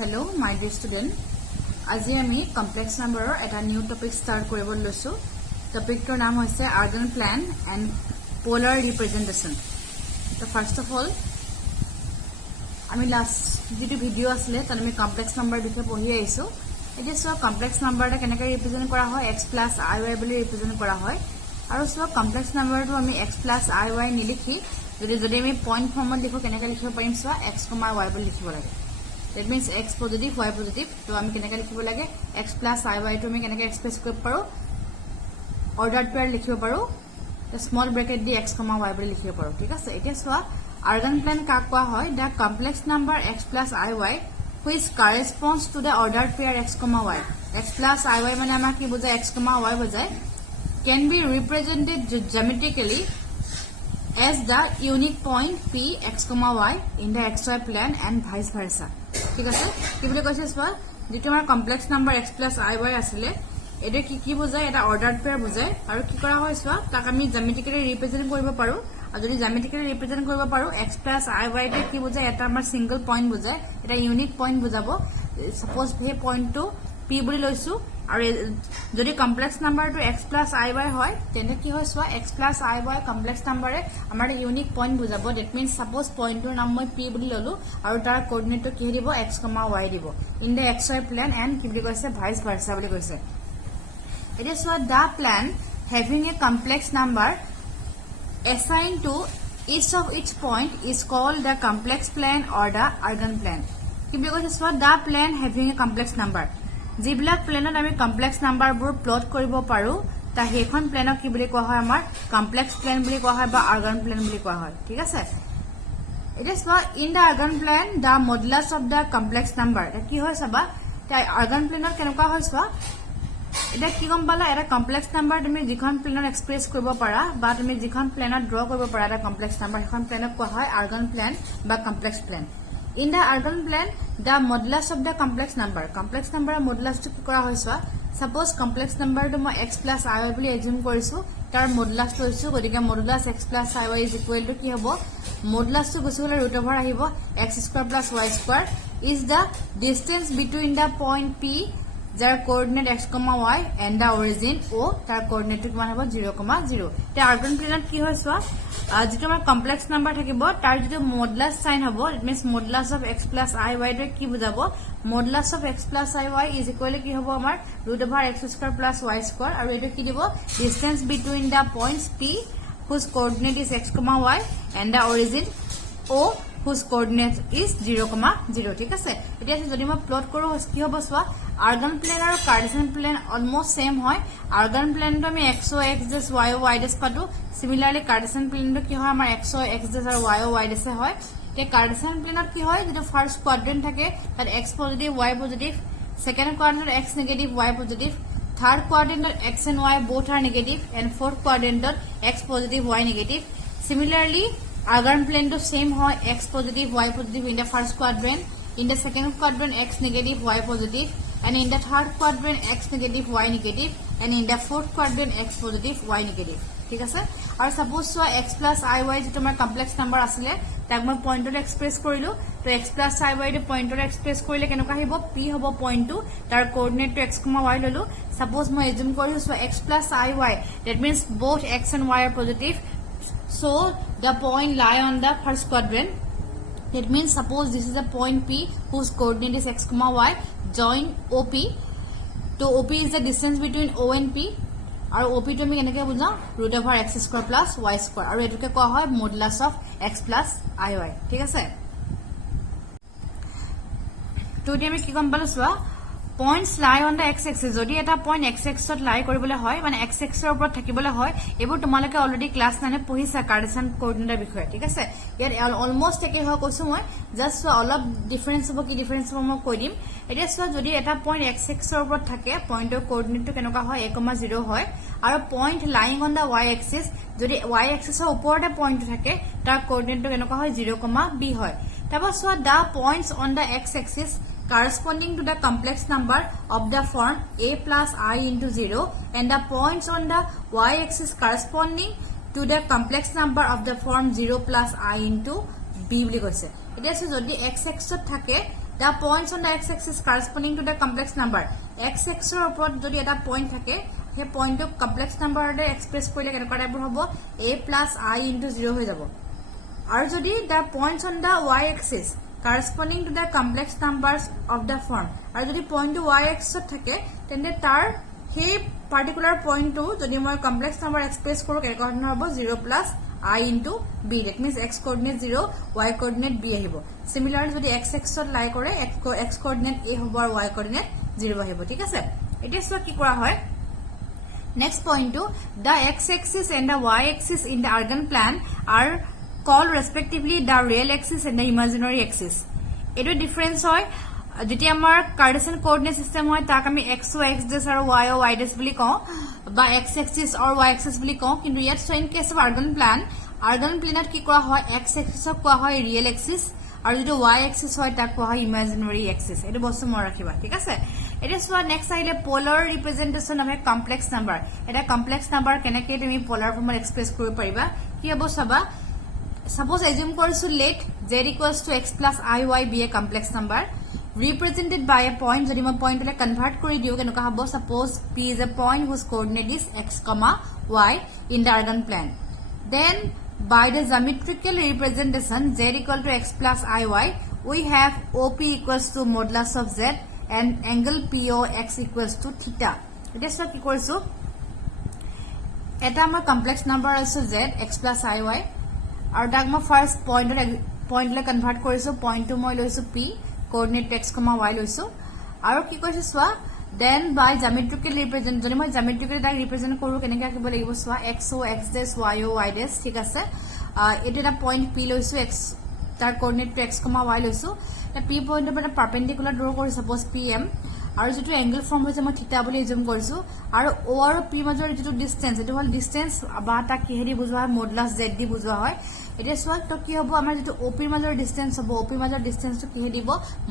Hello, my dear student. আজি আমি complex number eta new topic start koribol loisu. Topic to naam hoise Argand plan and polar representation. So first of all, ami last jitu video asle tan ami complex number bikhe pohi aisu. It is so complex number ta kenaka represent kora hoy x plus iy boli represent kora hoy. Aru so complex number to ami x plus iy nilikhi jodi ami point form likho kenaka likhibo parim so x, y boli likhibo lage. That means x positive, y positive. So, we can write x plus iy to we can express ordered pair the small bracket the x, y it is what Argand plan the complex number x plus iy which corresponds to the ordered pair x, y. X plus iy x, y can be represented geometrically as the unique point p x, y in the xy plane and vice versa. ঠিক আছে কি বলে কৈছে স্বা যেটো আমাৰ complex number x plus iy আছিল এটা কি বুজায় এটা অৰ্ডাৰড পেয়াৰ বুজায় আৰু কি কৰা হয় স্বা তাক আমি জ্যামিতিক্যালি ৰিপ্ৰেজেন্ট কৰিব পাৰো আৰু যদি জ্যামিতিক্যালি ৰিপ্ৰেজেন্ট কৰিব পাৰো x plus iy তে কি বুজায় এটা আমাৰ সিঙ্গল পইণ্ট বুজায় এটা ইউনিক পইণ্ট বুজাব সাপোজ হে পইণ্টটো p বুলি লৈছো আৰু যদি কমপ্লেক্স নাম্বাৰটো x plus iy হয় তেনে কি হয় স্বা x plus iy কমপ্লেক্স নাম্বাৰে আমাৰ ইউনিক পইণ্ট বুজাব দ্যাট মিন্স সাপোজ পইণ্টৰ নাম মই p বুলি ললো আৰু তাৰ কোঅৰ্ডিনেটটো কি দিব x, y দিব in the xy plane and কি বুলি কৈছে ভাইস ভাৰ্সা বুলি কৈছে it is what the plan having a complex number assigned to each of its point is called the complex plan or the Argand plan কি বুলি কৈছে স্বা the plan having a complex number জিবিলাক প্লেনত আমি complex নাম্বাৰবোৰ plot কৰিব পাৰো তা হেখন প্লেনক কি বুলি কোৱা হয় আমাৰ কমপ্লেক্স প্লেন বুলি কোৱা হয় বা আৰ্গান প্লেন বুলি কোৱা হয় ঠিক আছে it is what in the Argand plan the modulus of the complex number কি হয় সবা তাই আৰ্গান প্লেনত কেনেকুৱা হয় সবা এটা কি গম পালা এটা কমপ্লেক্স নাম্বাৰ তুমি যিখন প্লেনত এক্সপ্ৰেছ কৰিব পাৰা বা তুমি যিখন প্লেনত ড্ৰ কৰিব পাৰা এটা কমপ্লেক্স নাম্বাৰ হেখন প্লেনক কোৱা হয় আৰ্গান প্লেন বা complex plane In the Argand plan, the modulus of the complex number modulus to kora hoiswa. Suppose complex number to my x plus iy boli assume korisu. Tar modulus to isu godike modulus x plus iy is equal to ki hobo modulus to gusule root over ahibo x square plus y square is the distance between the point p jar coordinate x, y and the origin o tar coordinate to kiman hobo 0, 0. The Argand plan ki hoiswa যেটো আমাৰ complex number থাকিব তাৰ যেটো modulus sign হ'ব it means modulus of x plus iy ৰে কি বুজাব modulus of x plus iy is equal কি হ'ব আমাৰ √ x square plus y square আৰু এটো কি দিব distance between the points p whose coordinate is x, y and the origin o whose coordinate is 0, 0 ঠিক আছে এতিয়া যদি মই প্লট কৰো কি হ'ব সোৱা Argand plan আৰু Cartesian plan almost same হয় Argand plan to আমি x o x dash y o y dash পাটো similarly Cartesian plan to কি হয় আমাৰ x o x dash আৰু y o y dash হয় তে Cartesian plan কি হয় যেটো ফার্স্ট কোয়াড্রেন্ট থাকে তাত x positive y positive second quadrant x negative y positive third quadrant x and y both are negative and fourth quadrant x positive y negative similarly Argand plan to same হয় x positive y positive in the first quadrant in the second quadrant x negative y positive and in the third quadrant x negative y negative and in the fourth quadrant x positive y negative ঠিক আছে আৰু suppose so x plus iy যেটো আমাৰ complex number আছিল তাক মই পইণ্টত express কৰিলো তো x plus iy টো পইণ্টত এক্সপ্ৰেছ কৰিলে কেনেকুৱা আহিব p হ'ব পইণ্টটো তাৰ কোঅৰ্ডিনেট টো x, y ললো suppose মই এজুম কৰিছো so x plus iy that means both x and y are positive so the point lie on the first quadrant that means suppose this is a point p whose coordinate is x, y join OP to OP is the distance between O and P আৰু OP to আমি কেনেকৈ বুজাও √ x square plus y square আৰু এটোকে কোৱা হয় modulus of x plus iy ঠিক আছে তো আমি কি গম পালো সোৱা points lie on the x axis যদি এটা পইণ্ট x axis ত লাই কৰিবলৈ হয় মানে x axis ৰ ওপৰত থাকিবলৈ হয় এবোৰ তোমালোকে অলৰেডি ক্লাস 9 এ পঢ়িছা কাৰ্টেছিয়ান কোঅৰ্ডিনেটৰ বিষয়ে ঠিক আছে ইয়াৰ অলমোস্ট একে হয় কৈছো মই জাস্ট অলপ ডিফাৰেন্স হ'ব কি ডিফাৰেন্স হ'ব মই কৈ দিম এটা সোৱা যদি এটা পইণ্ট x axis ৰ ওপৰত থাকে পইণ্টৰ কোঅৰ্ডিনেটটো কেনেকুৱা হয় 1, 0 হয় আৰু point lying on the y axis যদি y axis ৰ ওপৰতে পইণ্ট থাকে তাৰ কোঅৰ্ডিনেটটো কেনেকুৱা হয় 0, b হয় তাৰপৰা show the points on the x axis corresponding to the complex number of the form a plus I into 0 and the points on the y-axis corresponding to the complex number of the form 0 plus I into b বুলি কৈছে এতিয়া যদি x axis থাকে the points on the x-axis corresponding to the complex number x-axis ওপৰত যদি এটা point থাকে সেই পইণ্টটো কমপ্লেক্স নাম্বাৰৰে এক্সপ্ৰেছ কৰিলে কেনেকুৱা টাইপৰ হ'ব a plus I into 0 হৈ যাব আৰু যদি the points on the y-axis corresponding to the complex numbers of the form আৰু যদি পইণ্টটো y-axis থাকে তেন্তে তাৰ সেই পাৰ্টিকুলাৰ পইণ্টটো যদি মই কমপ্লেক্স নাম্বাৰ এক্সপ্ৰেছ কৰোঁ কেনেকুৱা ধৰণৰ হ'ব 0 plus I into b that means x coordinate 0 y coordinate b আহিব similarly যদি x axis লাই কৰে x coordinate a হ'ব আৰু y coordinate 0 আহিব ঠিক আছে এতিয়া সব কি কৰা হয় next point to the x axis and the y axis in the Argand plan are called respectively the real axis and the imaginary axis এটো ডিফারেন্স হয় যেটি আমাৰ কাৰ্টেছিয়ান কোঅৰ্ডিনেট সিস্টেম হয় তাক আমি x o x dash আৰু y o y dash বুলি কওঁ বা x axis or y axis বুলি কওঁ কিন্তু ইয়াত so in case of Argand planত কি কৰা হয় x axis ক কোৱা হয় ৰিয়েল এক্সিস আৰু যেটো y axis হয় তাক কোৱা হয় ইমাজিনাৰী এক্সিস এটো বস্তু মন ৰাখিবা ঠিক আছে এটা সোৱা নেক্সট আহিলে polar representation of a complex number এটা কমপ্লেক্স নাম্বাৰ কেনেকৈ তুমি পোলাৰ ফৰ্মত এক্সপ্ৰেছ কৰিব পাৰিবা কি হ'ব চাবা Suppose assume কৰিছো let z equals to x plus iy be a complex number represented by a point যদি মই পইণ্ট লে কনভাৰ্ট কৰি দিও কেনেকুৱা হ'ব suppose p is a point whose coordinate is x, y in the Argand plan then by the geometrical representation z equal to x plus iy we have op equals to modulus of z and angle pox equals to theta এতিয়া সব কি কৰিছো এটা আমাৰ complex number আছে z x plus iy আৰু তাক মই ফাৰ্স্ট পইণ্টলৈ কনভাৰ্ট কৰিছো পইণ্টটো মই লৈছো p কোঅৰ্ডিনেট x, y লৈছো আৰু কি কৈছো সোৱা দেন বাই জিওমেট্ৰিকেল ৰিপ্ৰেজেন্ট যদি মই জিওমেট্ৰিকেল তাক ৰিপ্ৰেজেন্ট কৰো কেনেকৈ আঁকিব লাগিব সোৱা x o x dash y o y dash ঠিক আছে এটো এটা পইণ্ট p লৈছো x তাৰ কোঅৰ্ডিনেট x, y লৈছো তা p পইণ্টৰ পৰা পাৰপেন্ডিকুলাৰ ড্ৰ কৰি সাপোজ pm আৰু যেটো এংগল ফৰ্ম হৈছে মই থিটা বুলি এজুম কৰিছো আৰু o আৰু p মাজৰ যেটো ডিসটেন্স এটো হল ডিসটেন্স বা তা কিহেদি বুজোৱা হয় মডুলাস z দি বুজোৱা হয় এটা সোৱা তো কি হ'ব আমাৰ যেটো op মাজৰ ডিসটেন্স হ'ব op মাজৰ ডিসটেন্সটো কিহে দিব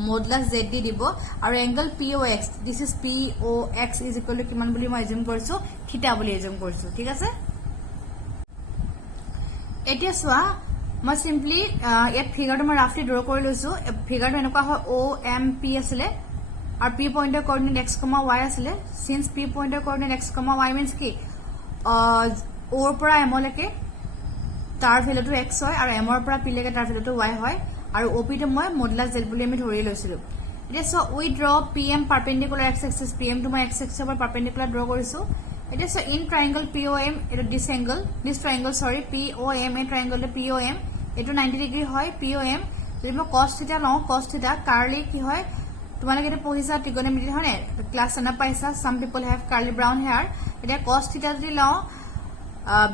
মডুলাস z দি দিব আৰু angle pox this is pox is equal two কিমান বুলি মই এজুম কৰিছো থিটা বুলি এজুম কৰিছো ঠিক আছে এতিয়া সোৱা মই সিম্পলি ইয়াত ফিগাৰটো মই ৰাফলি ড্ৰ কৰি লৈছো ফিগাৰটো এনেকুৱা হয় o m p আছিল और p pointer coordinate x, y आছিলে since p pointer coordinate x, y means কি o ৰ পৰা m লৈকে তাৰ ভ্যালুটো x হয় আৰু m ৰ পৰা p লৈকে তাৰ ভ্যালুটো y হয় আৰু op টো মই মডুলাস z বুলি আমি ধৰি লৈছিলো এতিয়া সো উই draw pm perpendicular x axis pm টো মই x axis ৰ perpendicular ড্ৰ কৰিছো এতিয়া সো ইন ট্ৰায়াঙ্গল pom এটা this triangle sorry pom a triangle pom এটো 90 ডিগ্ৰী হয় pom যদি মই cos θ লওঁ cos θ কাৰ্লি কি হয় তোমালোকে এটা পঢ়িছা ট্ৰিগোনোমেট্ৰি হয়নে ক্লাছ না পাইছা some people have curly brown hair এটা cos θ যদি লওঁ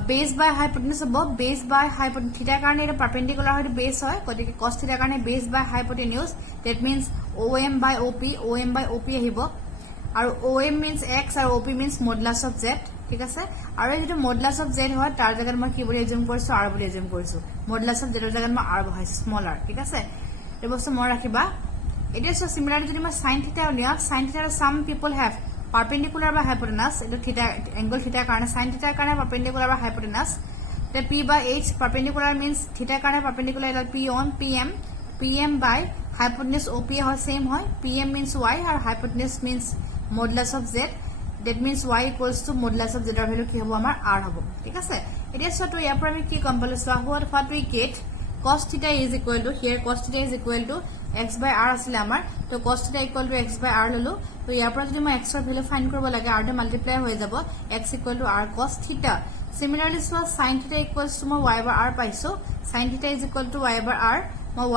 base by hypotenuse হ'ব base by hypotenuse θ কাৰণে এটা পাৰপেন্ডিকুলাৰ হয় বেস হয় গতিকে cos θ কাৰণে base by hypotenuse that means om by op আহিব আৰু om means x আৰু op means modulus of z ঠিক আছে আৰু যেটো modulus of z হয় তাৰ জায়গাত মই কি বুলি এজুম কৰিছো r বুলি এজুম কৰিছো modulus of z ৰ জায়গাত মই r বহাইছো স্মল r ঠিক আছে এই বস্তু মন ৰাখিবা It is so similar to the sin theta only. Sin theta some people have perpendicular by hypotenuse. It theta angle theta karna sin theta karna perpendicular by hypotenuse. The p by h perpendicular means theta karna perpendicular is p on pm by hypotenuse op or same hoy. Pm means y or hypotenuse means modulus of z. That means y equals to modulus of z value ki hobo amar r hobo. ঠিক আছে এটা so তো ইয়াৰ পৰা আমি কি কম বলে সোৱা what we get cos theta is equal to here cos theta is equal to x by r আসলে আমাৰ তো cos theta equal to x by r ললো তো ইয়াৰ পৰা যদি মই x ৰ ভ্যালু ফাইন্ড কৰিব লাগে r তে মাল্টিপ্লাই হৈ যাব x equal to r cos theta similarly so sin theta equals to মই y by r পাইছো sin theta is equal to y by r মই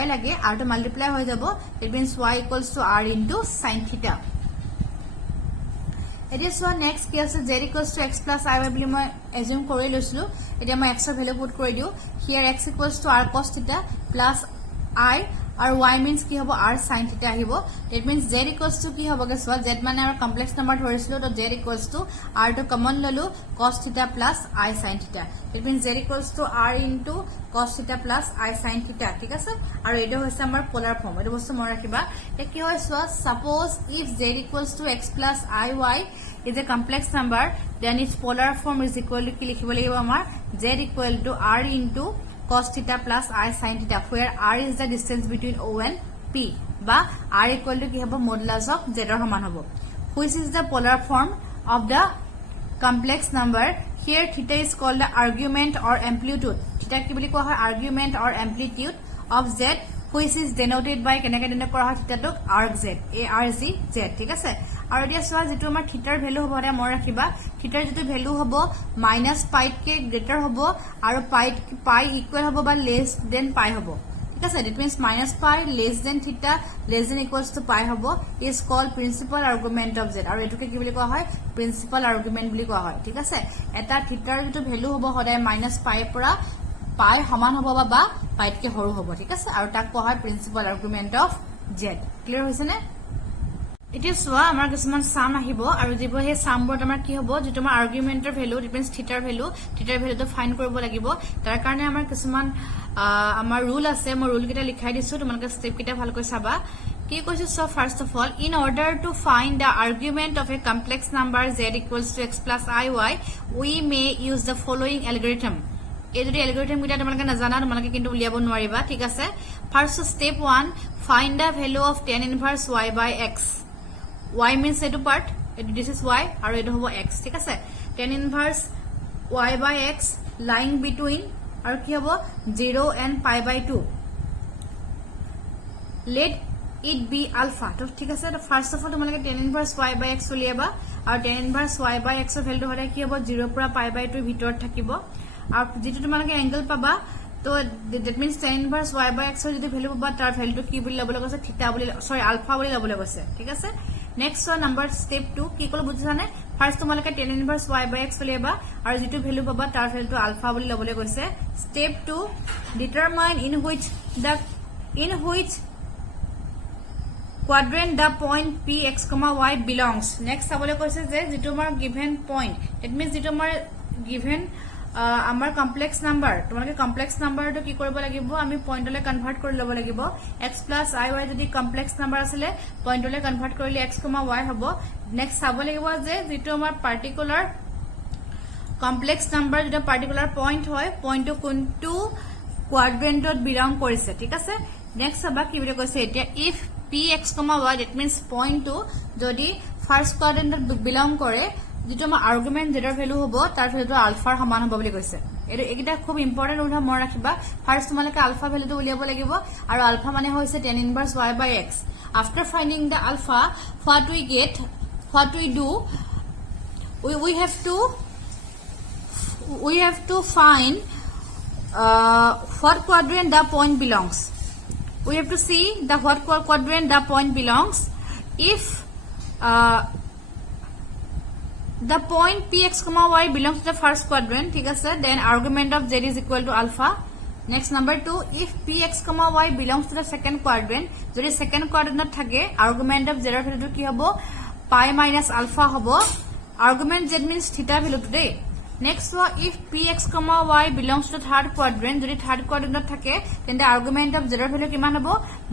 y লাগে r তে মাল্টিপ্লাই হৈ যাব it means y equals to r into sin theta It is one next case z equals to x plus I বুলি মই assume কৰি লৈছিলো এতিয়া মই x ৰ ভ্যালু পুট কৰি দিও here x equals to r cos theta plus I আৰু y means কি হ'ব r sin theta আহিব that means z equals to কি হ'বগে সো z মানে আমাৰ কমপ্লেক্স নাম্বাৰ ধৰিছিলো তো z equals to r to common ললো cos theta plus I sin theta it means z equals to r into cos theta plus I sin theta ঠিক আছে আৰু এটা হৈছে আমাৰ পোলাৰ ফৰ্ম এটা বস্তু মন ৰাখিবা এ কি হয় so suppose if z equals to x plus iy is a complex number then its polar form is equal to কি লিখিব লাগিব আমাৰ z equal to r into cos theta plus I sin theta where r is the distance between o and p বা r equal to কি হ'ব modulus of z ৰ সমান হ'ব which is the polar form of the complex number here theta is called the argument or amplitude theta কি বুলি কোৱা হয় argument or amplitude of z which is denoted by কেনেকৈ ডিনোট কৰা হয় থিটা টোক argz argz ঠিক আছে আৰু এতিয়া চোৱা যেটো আমাৰ থিটাৰ ভ্যালু হ'ব এটা মন ৰাখিবা থিটাৰ যেটো ভ্যালু হ'ব -π কে গ্ৰেটাৰ হ'ব আৰু π ইকুৱেল হ'ব বা লেছ দেন π হ'ব ঠিক আছে that means -π less than theta less than equals to π হ'ব is called principal argument of z আৰু এটোকে কি বুলি কোৱা হয় principal argument বুলি কোৱা হয় ঠিক আছে এটা থিটাৰ যেটো ভ্যালু হ'ব সদায় -π পৰা π সমান হ'ব বা πতকে সৰু হ'ব ঠিক আছে আৰু তাক কোৱা হয় principal argument of z clear হৈছে নে এতিয়া সোয়া আমাৰ কিছুমান সাম আহিব আৰু যিব হে সামবোৰ আমাৰ কি হ'ব যেটো আমাৰ আৰ্গুমেন্টৰ ভ্যালু ডিপেন্ডস থিটাৰ ভ্যালুটো ফাইন্ড কৰিব লাগিব তাৰ কাৰণে আমাৰ কিছুমান আমাৰ ৰুল আছে মই ৰুল কিটা লিখাই দিছো তোমালোকে স্টেপ কিটা ভালকৈ চাবা কি কৈছো so first of all in order to find the argument of a complex number z equals to x plus iy we may use the following algorithm এই যদি অ্যালগরিথম কিটা তোমালোকে নাজানা তোমালোকে কিন্তু উলিয়াব নোৱাৰিবা ঠিক আছে first step 1 find da value of tan inverse y by x y means এটো পার্ট this is y আৰু এটো হ'ব x ঠিক আছে tan ইনভাৰ্স y by x lying between আৰু কি হ'ব 0 and π by 2 let it be alpha তো ঠিক আছে তো ফার্স্ট অফ অল তোমালোকে tan inverse y by x উলিয়াবা আৰু tan ইনভাৰ্স y by x ৰ ভ্যালু হলে কি হ'ব 0 পৰা π by 2 ভিতৰত থাকিব আৰু যেটো তোমালোকে এংগল পাবা তো that means tan inverse y by x ৰ যদি ভ্যালু পাবা তাৰ ভ্যালুটো কি বুলি ল'বলৈ কৈছে থিটা বুলি সৰি আলফা বুলি ল'বলৈ কৈছে ঠিক আছে নেক্সট নাম্বাৰ স্টেপ 2 কি কল বুজিছানে ফাৰ্স্ট তোমালোকে tan inverse y by x উলিয়াবা আৰু যেটো ভ্যালু পাবা তাৰ ভ্যালুটো আলফা বুলি ল'বলৈ কৈছে step 2 determine in which quadrant the point px, y belongs next চাবলৈ কৈছে যে যেটো আমাৰ given point it means যেটো আমাৰ given আমাৰ কমপ্লেক্স নাম্বাৰ তোমালোকে কমপ্লেক্স নাম্বাৰটো কি কৰিব লাগিব আমি পইণ্টলৈ কনভাৰ্ট কৰি ল'ব লাগিব x + iy যদি কমপ্লেক্স নাম্বাৰ আছিল পইণ্টলৈ কনভাৰ্ট কৰিলে x, y হ'ব নেক্সট চাব লাগিব যে যেটো আমাৰ পাৰ্টিকুলাৰ কমপ্লেক্স নাম্বাৰ যেটা পাৰ্টিকুলাৰ পইণ্ট হয় পইণ্টটো কোনটো কোৱাড্ৰেন্টত বিলং কৰিছে ঠিক আছে নেক্সট চাবা কি বুলি কৈছে এতিয়া if px, y that means পইণ্টটো যদি ফাৰ্স্ট কোৱাড্ৰেন্টত বিলং কৰে যেটো আমাৰ আৰ্গুমেন্ট জেডৰ ভ্যালু হ'ব তাৰ ভ্যালুটো আলফাৰ সমান হ'ব বুলি কৈছে এটা খুব ইম্পৰ্টেন্ট উঠা মন ৰাখিবা ফাৰ্স্ট তোমালোকে আলফা ভ্যালুটো উলিয়াব লাগিব আৰু আলফা মানে হৈছে tan inverse y by x after finding the alpha what we do we have to find what quadrant the point belongs we have to see the what quadrant the point belongs if the point px, y belongs to the first quadrant ঠিক আছে then argument of z is equal to alpha next number 2 if px, y belongs to the second quadrant যদি second quadrant থাকে argument of z ৰ ভ্যালুটো কি হ'ব π minus alpha হ'ব argument z means theta value today next one if px, y belongs to the third quadrant যদি third quadrant থাকে then the argument of z ৰ value কিমান হ'ব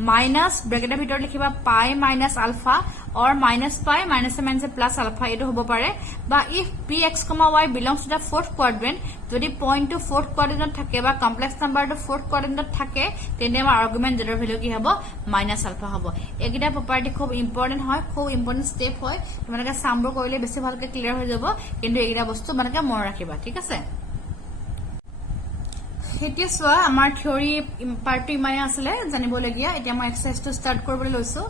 minus bracket ৰ ভিতৰত লিখিবা π minus alpha or minus π minus plus alpha এটো হ'ব পাৰে বা if px, y belongs to the fourth quadrant যদি পইণ্ট টু fourth quadrant থাকে বা কমপ্লেক্স নাম্বাৰটো fourth quadrant থাকে তেনে আমাৰ আৰ্গুমেন্ট জেডৰ ভ্যালু কি হ'ব minus alpha হ'ব একিটা প্ৰপাৰ্টি খুব ইম্পৰ্টেন্ট হয় খুব ইম্পৰ্টেন্ট স্টেপ হয় তোমালোকে সামবোৰ কৰিলে বেছি ভালকৈ ক্লিয়াৰ হৈ যাব কিন্তু একিটা বস্তু তোমালোকে মন ৰাখিবা ঠিক আছে এতিয়া সোৱা আমাৰ থিওৰি পাৰ্টটো ইমানে আছিলে জানিবলগীয়া এতিয়া মই এক্সাৰসাইজটো ষ্টাৰ্ট কৰিবলৈ লৈছো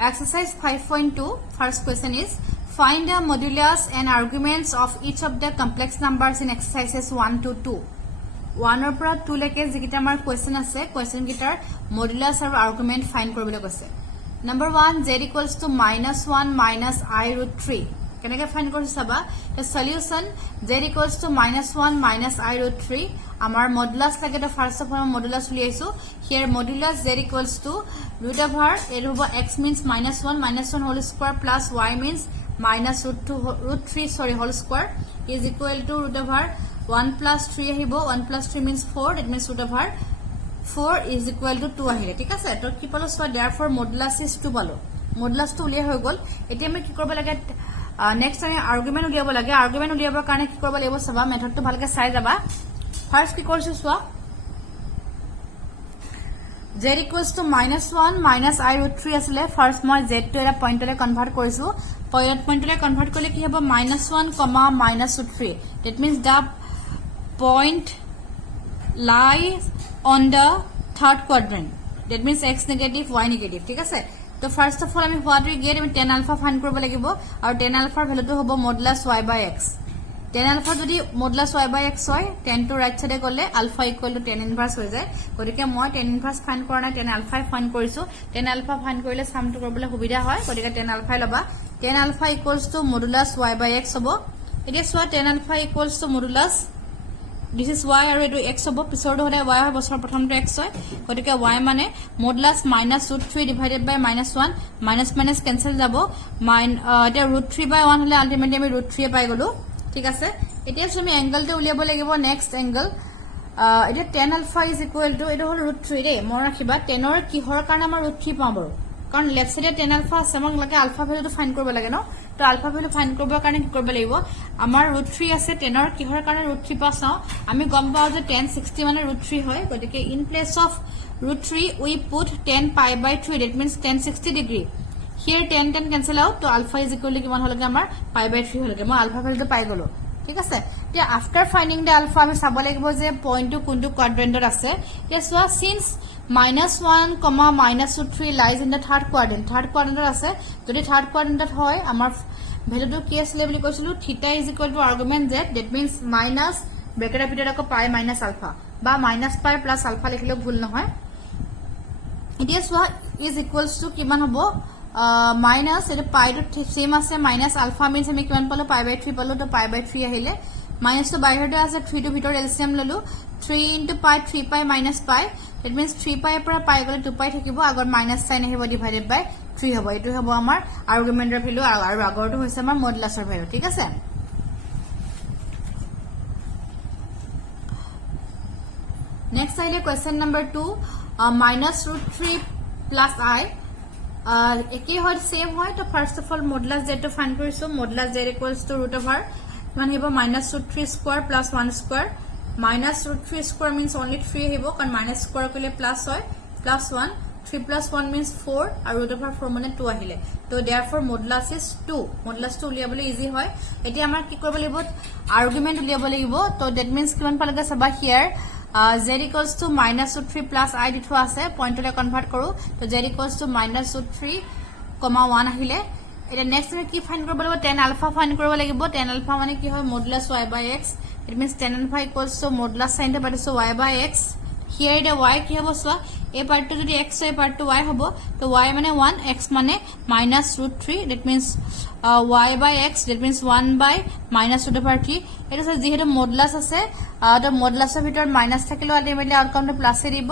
Exercise 5.2 first question is find the modulus and arguments of each of the complex numbers in exercises 1 to 2 1 or 2 leke jikita amar question ase question gitar modulus aru argument find koribole koise number 1 z equals to -1 minus I root 3 keneke find korise saba the solution z equals to -1 minus I root 3 amar modulus lage the first of all modulus uliaisu here modulus z equals to root over it hobo x means -1 whole square plus y means minus root 3 whole square is equal to root over 1 plus 3 ahibo 1 plus 3 means 4 it means root over 4 is equal to 2 ahile ঠিক আছে তো কি পালো so therefore modulus is 2 পালো modulus to উলিয়া হৈ গল এতিয়া আমি কি কৰিব লাগে নেক্সট আমি আৰ্গুমেন্ট উলিয়াব লাগে আৰ্গুমেন্ট উলিয়াবৰ কাৰণে কি কৰিব লাগিব সবা মেথডটো ভালকে চাই যাবা ফাৰ্স্ট কি কৰিছো সোৱা z equals to -1 minus I root 3 asile first moi z to eta point le convert korisu point le convert kole ki hobo -1 comma minus root 3 that means the point lies on the third quadrant that means x negative y negative ঠিক আছে তো first of all আমি what we get আমি tan alpha find কৰিব লাগিব আৰু tan alpha value to hobo modulus y by x tan alpha যদি modulus y by x হয় tan to right side গলে alpha equal to tan inverse হৈ যায় গতিকে মই tan inverse find কৰা নাই tan alpha find কৰিছো tan alpha find কৰিলে sum to কৰিবলৈ সুবিধা হয় গতিকে tan alpha লবা tan alpha equals to modulus y by x হ'ব এতিয়া সোৱা tan alpha equals to modulus this is y আৰু এটো x হ'ব পিছৰটো হলে y হয় বছৰ প্ৰথমটো x হয় গতিকে y মানে modulus minus root 3 divided by -1 minus minus cancel যাব এটা root 3 by 1 হলে ultimately আমি root 3 পাই গলো ঠিক আছে এতিয়া আমি অ্যাঙ্গেলটো উলিয়াব লাগিব নেক্সট অ্যাঙ্গেল এটা tan alpha is equal to এটা হল root 3 ৰে মন ৰাখিবা tan ৰ কিহৰ কাৰণে আমাৰ root 3 পাম বাৰু কাৰণ লেফট সাইডে tan alpha আছে আমাক লাগে alpha ভ্যালুটো ফাইন্ড কৰিব লাগে ন তো alpha ভ্যালু ফাইন্ড কৰিবৰ কাৰণে কি কৰিব লাগিব আমাৰ root 3 আছে tan ৰ কিহৰ কাৰণে root 3 পাছাও আমি গম পাও যে tan 60 মানে root 3 হয় গতিকে in place of root 3 we put tan pi by 3 that means tan 60 degree here tan cancel out to alpha is equal to কিমান হলগে আমাৰ pi by 3 হলগে মই alpha ভ্যালুটো পাই গলো ঠিক আছে এতিয়া আফটাৰ ফাইন্ডিং দ্য alpha আমি চাব লাগিব যে পইণ্টটো কোনটো কোৱাড্ৰেন্টত আছে এতিয়া সোৱা since -1 comma -3 lies in the third quadrant আছে যদি third quadrant হয় আমাৰ ভ্যালুটো কি আছিল বুলি কৈছিলো theta is equal to argument z that means minus ব্ৰেকেটৰ ভিতৰত আকৌ pi minus alpha বা minus pi plus alpha লিখিলে ভুল নহয় এতিয়া সোৱা is equals to কিমান হ'ব minus এটা pi to same আছে minus alpha means আমি কিমান পালো pi by 3 পালো তো pi by 3 আহিলে minus to বাহিৰতে আছে 3 to ভিতৰ LCM ললো 3 into pi 3 pi minus pi that means 3 pi পৰা pi গলে 2 pi থাকিব আগৰ minus sign আহিব divided by 3 হ'ব এটো হ'ব আমাৰ আৰ্গুমেন্টৰ ভ্যালু আৰু আগৰটো হৈছে আমাৰ মডুলাছৰ ভ্যালু ঠিক আছে নেক্সট আহিলে question number 2 minus root 3 plus I একে হয় সেম হয় তো first of all modulus z to find কৰিছো modulus z equals to root over মানে হ'ব minus root 3 square plus 1 square minus root 3 square means only 3 আহিব কাৰণ minus square কৰিলে plus হয় plus 1 3 plus 1 means 4 আৰু root over 4 মানে 2 আহিলে তো therefore modulus is 2 modulus to উলিয়াবলৈ ইজি হয় এতিয়া আমাৰ কি কৰিব লাগিব আৰ্গুমেন্ট উলিয়াব লাগিব তো that means কিমান পালেগে সবা here z equals to minus root 3 plus I দিথো আছে পইণ্টলে কনভার্ট কৰো তো z equals to minus root 3 comma 1 আহিলে এটা নেক্সট আমি কি ফাইন্ড কৰিব লাগিব tan alpha ফাইন্ড কৰিব লাগিব tan alpha মানে কি হয় modulus y by x it means tan alpha equals to modulus sin তে পাইছো y by x here the y কি হ'ব সোৱা এই পাৰ্টটো যদি x হয় পাৰ্টটো y হ'ব তো y মানে 1 x মানে minus root 3 that means y by x that means 1 by minus root over 3 এটা আছে যেহেতু মডুলাস আছে তো মডুলাসৰ ভিতৰত মাইনাস থাকিলে আলটিমেটলি আউটকামটো প্লাসে দিব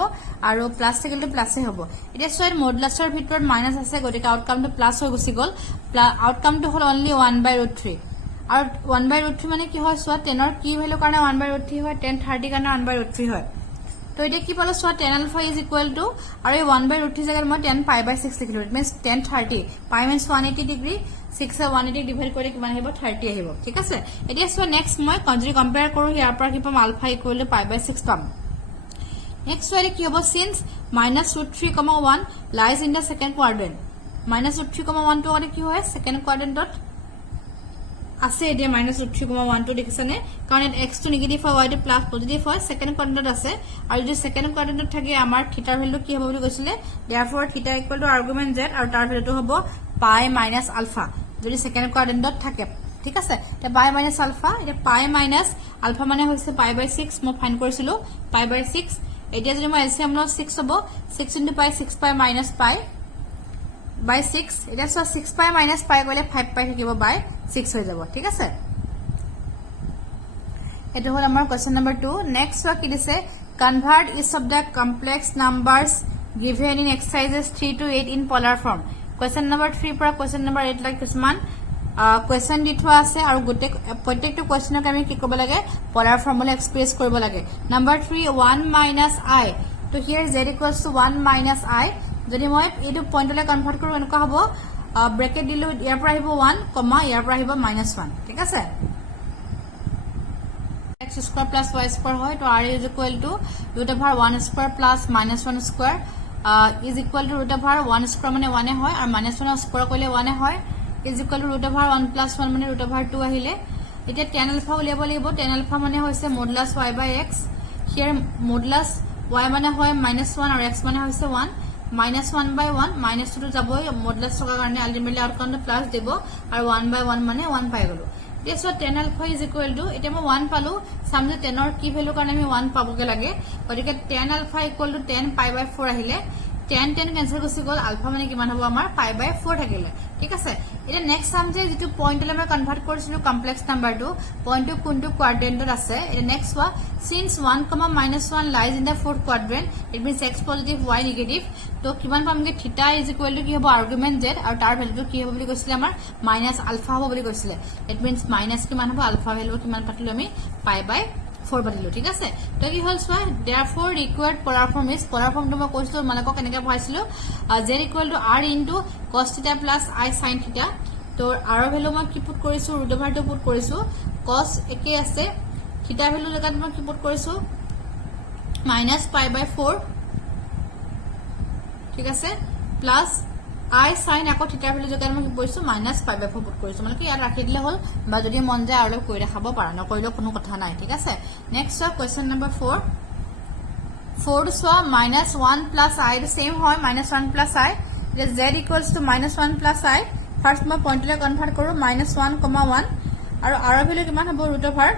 আৰু প্লাস থাকিলে প্লাসে হ'ব এতিয়া সোৱা মডুলাসৰ ভিতৰত মাইনাস আছে গতিকে আউটকামটো প্লাস হৈ গুছি গল আউটকামটো হল অনলি 1 by root 3 আৰু 1 by root 3 মানে কি হয় সোৱা 10 ৰ কি ভ্যালু কাৰণে 1 by root 3 হয় 10 30 কাৰণে 1 by root 3 হয় তো এটা কি পালো সোৱা tan alpha is equal to আৰু 1 by root 3 জায়গাত মই 10 pi by 6 লিখিলো it means 10 30 pi means 180 degree 6 180 divide কৰি কিমান আহিব 30 আহিব ঠিক আছে এতিয়া সোৱা নেক্সট মই কনজুৰি কম্পেয়াৰ কৰো ইয়াৰ পৰা কি পাম alpha equal to pi by 6 পাম নেক্সট সোৱা কি হ'ব sine minus root 3 comma 1 lies in the second quadrant minus root 3 comma 1 to মানে কি হয় second quadrant dot আছে এতিয়া minus root 3 comma 1 to দেখিছানে কাৰণ x to নেগেটিভ হয় y to প্লাস পজিটিভ হয় সেকেন্ড কোয়াড্ৰেন্টত আছে আৰু যদি সেকেন্ড কোয়াড্ৰেন্টত থাকে আমাৰ থিটাৰ ভ্যালু কি হ'ব বুলি কৈছিলে therefore থিটা ইকুৱেল টু আৰ্গুমেন্ট z আৰু তাৰ ভ্যালুটো হ'ব pi minus alpha যদি সেকেন্ড কোয়াড্ৰেন্টত থাকে ঠিক আছে তে pi minus alpha এটা pi minus alpha মানে হৈছে pi by 6 মই ফাইন্ড কৰিছিলো pi by 6 এতিয়া যদি মই এলসিএম লও 6 হ'ব 6 into pi 6 pi minus pi by 6 এটা সো 6 pi minus pi গলে 5 pi থাকিব by 6 হৈ যাব ঠিক আছে এটো হল আমাৰ কোৱেশ্চন নম্বৰ 2 নেক্সট কি দিছে convert each of the complex numbers given in exercises 3 to 8 in polar form question number 3 পৰা কোৱেশ্চন নম্বৰ 8 লৈকে কিছুমান কোৱেশ্চন দিথো আছে আৰু গটে প্ৰত্যেকটো কোৱেশ্চনক আমি কি কৰিব লাগে polar ফৰ্মুলা এক্সপ্ৰেছ কৰিব লাগে নম্বৰ 3 1 minus I তো here z equals to 1 minus I যদি মই এটো পইণ্টলে কনভার্ট কৰো এনেকা হ'ব ব্ৰেকেট দিলো ইয়াৰ পৰা আহিব 1 কমা ইয়াৰ পৰা আহিব -1 ঠিক আছে x square plus y square হয় তো r is equal to root over 1 square plus -1 square is equal two root over 1 square মানে 1 হয় আৰু -1 স্কোৱাৰ কৰিলে 1 হয় is equal two root over 1 + 1 মানে ৰুট অভাৰ 2 আহিলে এতিয়া tan আলফা উলিয়াব লাগিব tan আলফা মানে হৈছে modulus y by x here modulus y মানে হয় -1 আৰু x মানে হৈছে 1 -1/1 -2 টো যাবই মডুলাছ থকা কাৰণে আলটিমেটলি আউটকামটো প্লাছ দিব আৰু 1/1 মানে 1 পাই গলো এতিয়া tan alpha is equal to এতিয়া মই 1 পালো সামনে 10 ৰ কি ভ্যালু কাৰণে আমি 1 পাবগে লাগে গতিকে tan আলফা ইকুৱেল টু 10 π/4 আহিলে tan কেনসেল গুচি গল আলফা মানে কিমান হ'ব আমাৰ π/4 থাকিলে ঠিক আছে এটা নেক্সট সাম যে যেটো পইণ্টলে মই কনভাৰ্ট কৰিছিলো কমপ্লেক্স নাম্বাৰটো পইণ্টটো কোনটো কোৱাড্ৰেন্টত আছে এটা next one since 1, -1 lies in the fourth quadrant it means x positive y negative তো কিমান পামগে থিটা ইজ ইকুৱেল টু কি হ'ব আৰ্গুমেন্ট z আৰু তাৰ ভ্যালুটো কি হ'ব বুলি কৈছিলে আমাৰ -আলফা হ'ব বুলি কৈছিলে ইট মিন্স মাইনাস কিমান হ'ব আলফা ভ্যালু কিমান পাতিলো আমি π/4 পাতিলো ঠিক আছে তো কি হল সোয়া therefore required polar form is polar form টো মই কৈছিলো মানে কেনেকৈ পাইছিলো z equal to r into cos theta plus I sin theta তো r ভ্যালু মই কি পুট কৰিছো ৰুট অভাৰ টো পুট কৰিছো cos একে আছে থিটা ভ্যালু জেগাত মই কি পুট কৰিছো -π/4 ঠিক আছে প্লাস I sin আকৌ থিটা ভ্যালু জেগাত মই কি কৰিছো -π/4 পুট কৰিছো মানে কি ইয়াত ৰাখি দিলে হল বা যদি মন যায় আৰু কৈ দেখাব পাৰা নকৰিলে কোনো কথা নাই ঠিক আছে next question number 4 so -1 plus I the same হয় -1 plus I is z equals to -1 plus I first মই পইণ্টলে কনভাৰ্ট কৰো -1, 1 আৰু r ৰ ভ্যালু কিমান হ'ব root over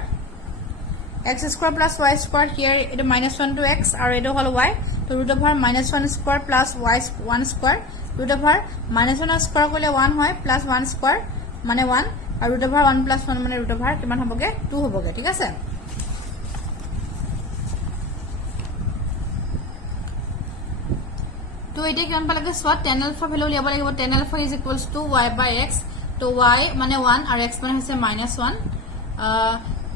x square plus y square here এটা -1 to x আৰু এটা হল y তো root over -1 square plus y 1 square root over -1 square কৰিলে 1 হয় প্লাস 1 স্কয়াৰ মানে 1 আৰু ৰুট অভাৰ 1 + 1 মানে ৰুট অভাৰ কিমান হ'বগে 2 হ'বগে ঠিক আছে তো এটা কিমান পালেগে সোয়া tan আলফা ভ্যালু উলিয়াব লাগিব tan alpha is equals to y by x তো y মানে 1 আৰু x মানে হৈছে -1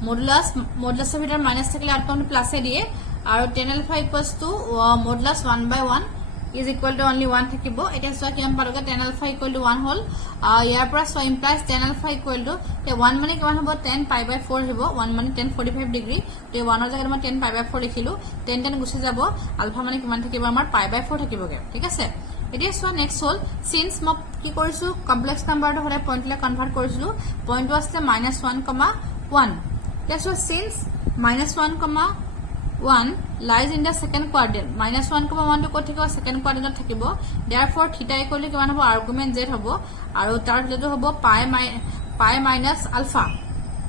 মডুলাছৰ ভিতৰত মাইনাস থাকিলে আউটকামটো প্লাসে দিয়ে আৰু tan alpha equals to modulus 1/1 is equal to only 1 থাকিব এটা সোয়া কিমান পালোগে tan আলফা ইকুৱেল টু 1 হল ইয়াৰ পৰা so implies tan alpha equal to 1 মানে কিমান হ'ব 10 π/4 হ'ব 1 মানে 10 45 ডিগ্ৰী তো 1 ৰ জায়গাত মই 10 π/4 লিখিলো 10 গুছি যাব আলফা মানে কিমান থাকিব আমাৰ π/4 থাকিবগে ঠিক আছে এতিয়া সোয়া নেক্সট হল সিন্স মই কি কৰিছো কমপ্লেক্স নাম্বাৰটো হলে পইণ্টলে কনভাৰ্ট কৰিছিলো পইণ্টটো আছে -1, 1 so since -1, 1 lies in the second quadrant -1, 1 to কত থাকিব second quadrant থাকিব therefore theta equal to কিমান হ'ব argument z হ'ব আৰু তাৰ ভ্যালুটো হ'ব π minus alpha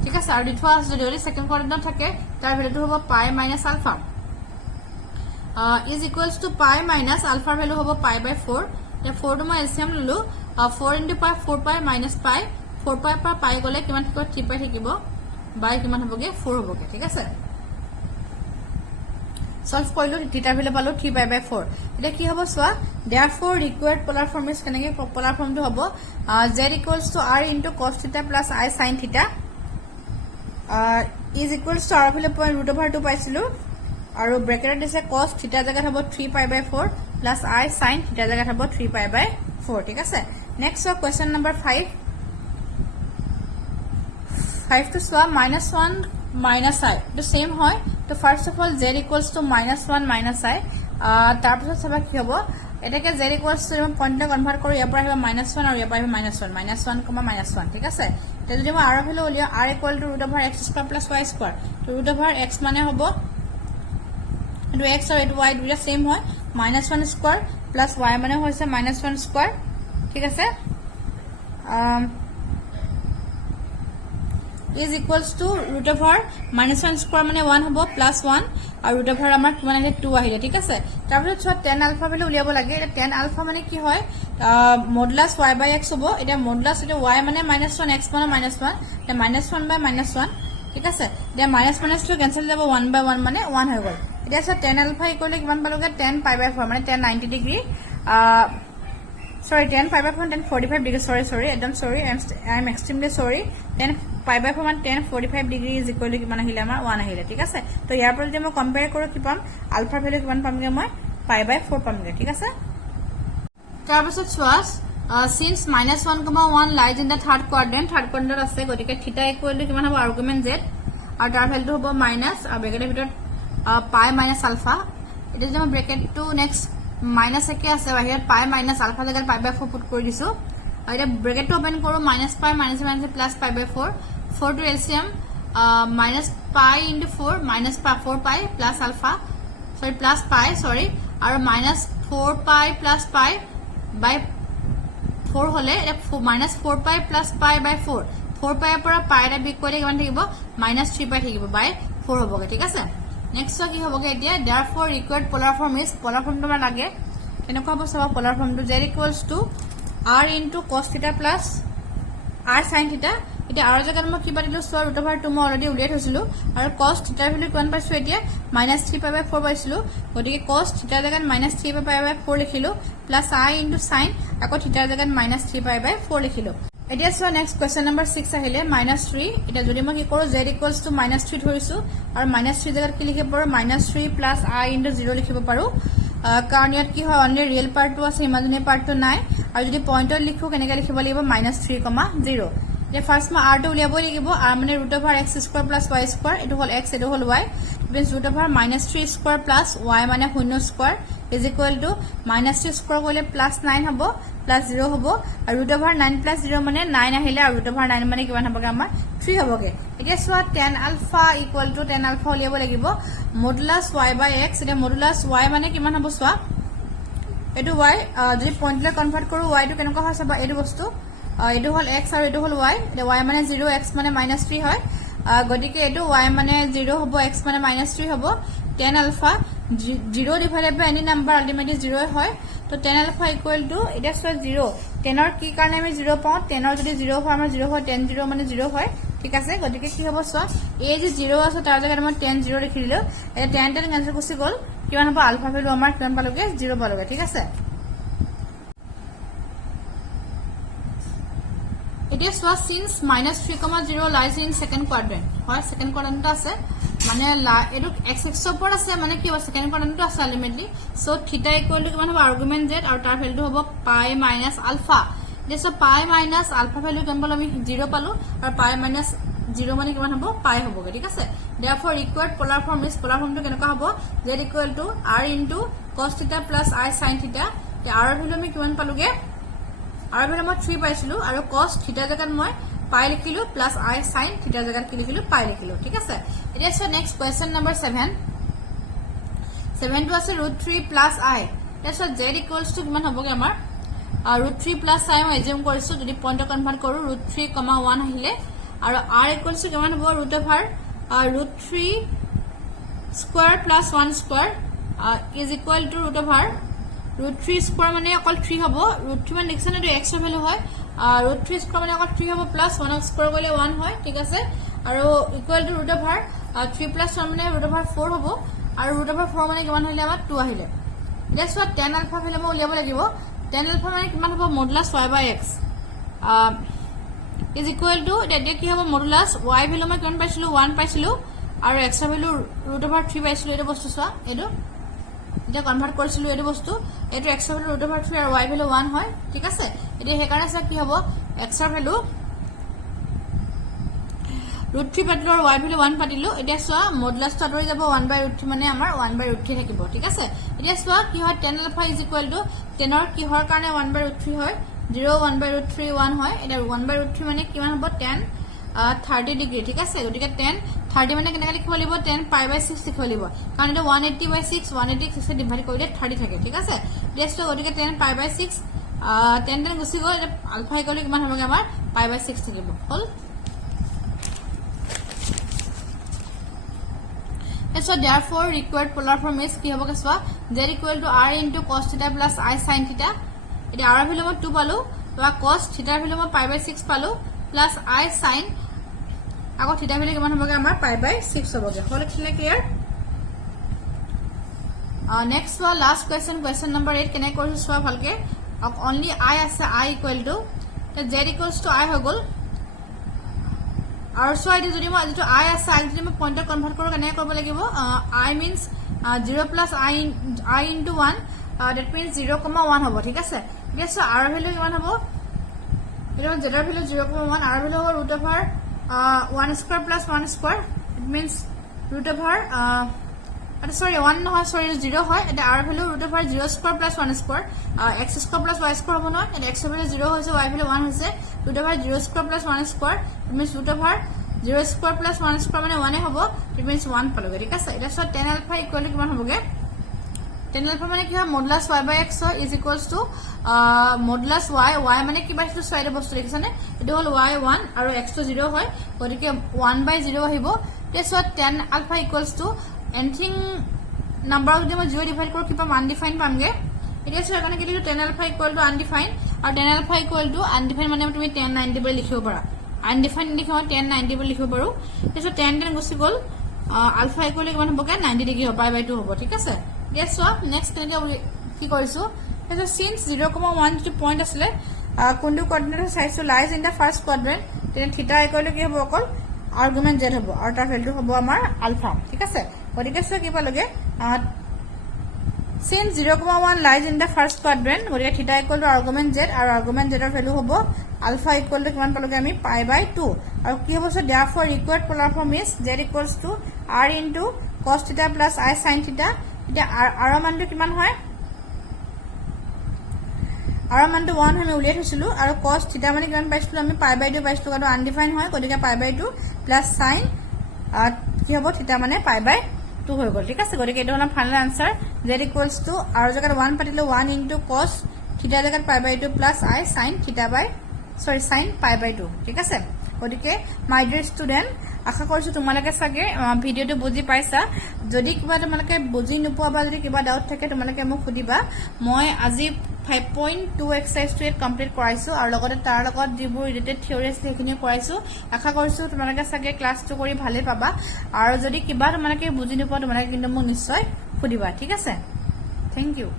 ঠিক আছে আৰু দিঠোৱা আছে যদি second quadrant থাকে তাৰ ভ্যালুটো হ'ব π minus alpha is equals to π minus alpha value হ'ব π/4 তে 4 টো মই এলচিয়াম ললো 4 into π 4π minus π 4π পৰা π গলে কিমান থাকিব 3π থাকিব বাই কিমান হ'বগে 4 হ'বগে ঠিক আছে সলভ কৰিলো থিটা ভ্যালু পালো 3π/4 এটা কি হ'ব সোয়া therefore required polar form is কেনেকৈ polar form টো হ'ব z equals to r into cos theta plus I sin theta is equals to r value পই ৰুট অভাৰ 2 পাইছিলো আৰু ব্ৰেকেটত দিছে cos theta জায়গাত হ'ব 3π/4 plus I sin theta জায়গাত হ'ব 3π/4 ঠিক আছে next question number 5 to soya -1 minus I the same হয় তো first of all z equals to -1 minus I তাৰ পিছত সবা কি হ'ব এটাকে z equals to পইণ্টে কনভাৰ্ট কৰি ইয়াৰ পৰা আহিব -1 আৰু ইয়াৰ পৰা আহিব -1, -1, ঠিক আছে তে যদি মই r ভ্যালু উলিয়া r equal to root over x square plus y square তো root over x মানে হ'ব এটো x আৰু এটো y দুটা সেম হয় -1 স্কয়াৰ plus y মানে হৈছে -1 স্কয়াৰ ঠিক আছে is equals to root over -1 square মানে 1 হ'ব plus 1 আৰু root over আমাৰ কিমান আহিলে 2 আহিলে ঠিক আছে তাৰপিছত ছোৱা tan আলফা ভ্যালু উলিয়াব লাগে এটা tan আলফা মানে কি হয় মডুলাছ y by x হ'ব এটা মডুলাছ এটা y মানে -1 x মানে -1 এটা -1/-1 ঠিক আছে এটা -2 কেনসেল যাব 1/1 মানে 1 হৈ গল এটা আছে tan আলফা ইকুৱেল কিমান পালোগে 10 π/4 মানে 10 90 ডিগ্ৰী sorry 10 π/4 10 45 degree sorry एकदम sorry I am extremely sorry 10 π/4 মানে 10 45 degree is equal to কিমান আহিলে আমাৰ 1 আহিলে ঠিক আছে তো ইয়াৰ পৰা যদি মই কম্পেয়াৰ কৰো কি পাম আলফা ভ্যালু কিমান পামগে মই π/4 পামগে ঠিক আছে তাৰ পিছত সোয়াস since -1, 1 lies in the third quadrant আছে গতিকে থিটা ইকুৱেল টু কিমান হ'ব আৰ্গুমেন্ট z আৰু তাৰ ভ্যালুটো হ'ব মাইনাস আৰু ব্ৰেকেটৰ ভিতৰত π minus alpha এটা যদি মই ব্ৰেকেট টু নেক্সট মাইনাস একে আছে বাহিৰত পাই মাইনাস আলফা জাগাত পাই বাই 4 পুট কৰি দিছো আৰু এটা ব্ৰেকেট ওপেন কৰো minus pi minus minus plus pi by 4 4 to LCM minus pi into 4 minus 4 pi plus alpha sorry plus pi sorry আৰু minus 4 pi plus pi by 4 হলে এটা minus 4 pi plus pi by 4 4 পাইৰ পৰা পাই এটা বিক কৰিলে কিমান থাকিব মাইনাস 3 পাই থাকিব বাই 4 হ'বগে ঠিক আছে নেক্সট কি হ'বগে এতিয়া therefore required polar form is polar form তোমাৰ লাগে কেনেকুৱা হ'ব চাবা polar form to z equals to r into cos theta plus r sin theta এটা r জাগাত মই কি পাতিলো স্কয়ার ৰুট ওভাৰ 2 মই অলৰেডি উলিয়াই থৈছিলো আৰু cos theta ভ্যালু কিমান পাইছো এতিয়া -3 পাই বাই 4 পাইছিলো গতিকে cos theta জাগাত -3 পাই বাই 4 লিখিলো প্লাস i into sin আকৌ theta জাগাত -3 পাই বাই 4 লিখিলো এতিয়া সো নেক্সট কোৱেশ্চন নম্বৰ 6 আহিলে -3 এটা যদি মই কি কৰো z equals to -3 ধৰিছো আৰু -3 জাগাত কি লিখিব পাৰো -3 plus i into 0 লিখিব পাৰো কাৰণ ইয়াত কি হয় অনলি ৰিয়েল পাৰ্টটো আছে ইমাজিনাৰী পাৰ্টটো নাই আৰু যদি পইণ্টত লিখো কেনেকৈ লিখিব লাগিব -3, 0 যে ফার্স্ট মই r টো উলিয়াব লাগিব r মানে √x² + y² এটো হল x এটো হল y means √(-3² + y মানে 0² is equal to -3² কৰিলে +9 হ'ব +0 হ'ব আৰু √9 + 0 মানে 9 আহিলে আৰু √9 মানে কিমান হ'বগে আমাৰ 3 হ'বগে এতিয়া সোৱা tan alpha = tan alpha উলিয়াব লাগিব মডুলাস y/x এটা মডুলাস y মানে কিমান হ'ব সোৱা এটো y যদি পইণ্টলৈ কনভাৰ্ট কৰো y টো কেনেকুৱা হয় চাবা এটো বস্তু এটো হল x আৰু এটো হল y এটা y মানে 0 x মানে -3 হয় গটিকে এটো y মানে 0 হ'ব x মানে -3 হ'ব tan alpha 0 divided by any number ultimately 0 হয় তো tan alpha equal to এটা সো 0 10 ৰ কি কাৰণে আমি 0 পাও 10 ৰ যদি 0 হয় আমাৰ 0 হয় tan 0 মানে 0 হয় ঠিক আছে গটিকে কি হ'ব সো এই যে 0 আছে তাৰ জায়গাত মই tan 0 লিখি দিলো এটা tan ক্যান্সেল গুছি গল কিমান হ'ব আলফা ভ্যালু আমাৰ কিমান পালোগে 0 পালোগে ঠিক আছে It is was since -3,0 lies in second quadrant. হয় second quadrant আছে মানে এটো x ওপৰত আছে মানে কি হ'ব second quadrant আছে ultimately so theta equal to কিমান হ'ব argument z আৰু তাৰ ভ্যালু হ'ব pi minus alpha this so pi minus alpha value কিমান পালো আমি 0 পালো আৰু pi minus 0 মানে কিমান হ'ব pi হ'বগে ঠিক আছে therefore required polar form is polar form টো কেনেকুৱা হ'ব z equal to r into cos theta plus i sin theta r value আমি কিমান পালোগে আৰু মানে মই 3 পাইছিলো আৰু cos থিটা জাগাত মই পাই লিখিলো প্লাস i sin থিটা জাগাত কি লিখিলো পাই লিখিলো ঠিক আছে এতিয়া সো নেক্সট কোৱেশ্চন নম্বৰ 7 টো আছে √3 plus i তাৰছ z equals to কিমান হ'বগে আমাৰ √3 plus i মই এজিউম কৰিছো যদি পইণ্ট কনভাৰ্ট কৰো √3, 1 আহিলে আৰু r equals to কিমান হ'ব √3 square plus 1 square is equal to √3 square মানে অকল 3 হ'ব √3 মানে দেখছনে এটো x ৰ ভ্যালু হয় √3 square মানে অকল 3 হ'ব প্লাস 1 square কৰিলে 1 হয় ঠিক আছে আৰু ইকুৱেল টু √3 plus 1 মানে √4 হ'ব আৰু √4 মানে কিমান হইলে আমাৰ 2 আহিলে এতিয়া সো tan alpha ভ্যালু মই উলিয়াব লাগিব tan alpha মানে কিমান হ'ব modulus y/x is equal to এটা কি হ'ব মডুলাস y ভ্যালু মই কিমান পাইছিলো 1 পাইছিলো আৰু x ৰ ভ্যালু √3 পাইছিলো এটা বস্তু সোৱা এটো এটা কনভাৰ্ট কৰিছিলো এটো বস্তু এটো x ৰ ভ্যালু √3 আৰু y ভ্যালু 1 হয় ঠিক আছে এতিয়া হে কাৰণে কি হ'ব x ৰ ভ্যালু √3 পাতিলো আৰু y ভ্যালু 1 পাতিলো এতিয়া সোৱা মডুলাস টো আতৰি যাব 1/√3 মানে আমাৰ 1/√3 থাকিব ঠিক আছে এতিয়া সোৱা কি হয় tan alpha is equal to 10 ৰ কিহৰ কাৰণে 1/√3 হয় 0 1/√3 1 হয় এটা 1/√3 মানে কিমান হ'ব tan 30 ডিগ্ৰী ঠিক আছে গটিকে tan 30 মানে কেনেকৈ লিখিব লাগিব 10 pi/6 লিখিব লাগিব কাৰণ এটা 180/6 186 এ ডিভাইড কৰিলে 30 থাকে ঠিক আছে দেছটো গটিকে 10 pi/6 10 গুছি গ'ল এটা আলফা ইকুৱেল কিমান হ'বগে আমাৰ pi/6 থাকিব হল so therefore required polar form is কি হ'বগে সোৱা z equal to r into cos theta plus i sin theta এটা r ভ্যালু মই 2 পালো বা cos theta ভ্যালু মই pi/6 পালো plus i sin আকৌ থিটা ভ্যালু কিমান হ'বগে আমাৰ pi/6 হ'বগে হল clear next one last question number 8 কেনে কৰিছো সোৱা ভালকে only i আছে i equal to z equals to i হৈ গল আৰু সোৱা এটো যদি মই যেটো i আছে i যদি মই পইণ্টত কনভাৰ্ট কৰো কেনে কৰিব লাগিব i means 0 plus i into 1 that means 0,1 হ'ব ঠিক আছে এতিয়া সো r ভ্যালু কিমান হ'ব এটা z ৰ ভ্যালু 0,1 r ভ্যালু হ'ব √1 square plus 1 square it means √1 সৰি 1 নহয় সৰি 0 হয় এটা r value √0 square plus 1 square x square plus y square হ'ব নহয় এটা x ভ্যালু 0 হৈছে y ভ্যালু 1 হৈছে √0 square plus 1 square it means √0 square plus 1 square মানে 1 হ'ব ইট মিন্স 1 পালোগে ঠিক আছে এটা সব tan alpha ইকুয়াল টু কিমান হ'বগে tan alpha মানে কি হয় modulus y by x is equals to modulus y মানে কিবা সেইটো সাইডে বস্তু দেখিছানে এটো হল y1 আৰু x তো 0 হয় গতিকে 1/0 আহিব তেছত tan alpha equals to anything number যদি মই 0 ডিভাইড কৰো কিবা আনডিফাইন্ড পামগে এটা সব কাৰণে কি লিখো tan alpha equal to undefined আৰু tan alpha equal to undefined মানে তুমি 1090 বুলি লিখিব পাৰা undefined লিখো 1090 বুলি লিখিব পাৰো তেছত tan গুছি গল alpha equal to কিমান হ'বগে 90 ডিগ্ৰী হ'ব π/2 হ'ব ঠিক আছে Guess what? Next কি কৰিছো এটা since 0,1 to point আসলে কোনটো কোঅৰ্ডিনেটৰ সাইজটো lies in the first quadrant তেনে থিটা ইকুৱেল কি হ'ব অকল আৰ্গুমেন্ট z হ'ব আৰু তাৰ ভ্যালু হ'ব আমাৰ আলফা ঠিক আছে গতিকে সো কি পালগে since 0,1 lies in the first quadrant গতিকে থিটা ইকুৱেল টু আৰ্গুমেন্ট z আৰু আৰ্গুমেন্ট z ৰ ভ্যালু হ'ব আলফা ইকুৱেল টু কিমান পালগে আমি π/2 আৰু কি হ'ব so therefore required polar form is z equals to r into cos theta plus I sin theta এটা r মানটো কিমান হয় r মানটো 1 আমি উলিয়াই থৈছিলো আৰু cos থিটা মানে কিমান পাইছিলো আমি π/2 পাইছিলো আৰু আনডিফাইন্ড হয় গতিকে π/2 প্লাস sin কি হ'ব থিটা মানে π/2 হৈ গল ঠিক আছে গতিকে এটা হল final answer z equals to r জায়গাত 1 পাতিলে 1 into cos থিটা জায়গাত π/2 প্লাস I sin থিটা sin π/2 ঠিক আছে গতিকে মাই ডিয়াৰ ষ্টুডেন্ট আশা কৰিছো তোমালোকে সাগে ভিডিওটো বুজি পাইছা যদি কিবা তোমালোকে বুজি নোপোৱা বা যদি কিবা ডাউট থাকে তোমালোকে মোক সুধিবা মই আজি 5.2 এক্সাৰসাইজটো কমপ্লিট কৰাইছো আৰু লগতে তাৰ লগত যিবোৰ ৰিলেটেড থিওৰি আছে সেইখিনি কৰাইছো আশা কৰিছো তোমালোকে সাগে ক্লাছটো কৰি ভালে পাবা আৰু যদি কিবা তোমালোকে বুজি নোপোৱা তোমালোকে কিন্তু মোক নিশ্চয় সুধিবা ঠিক আছে থ্যাংক ইউ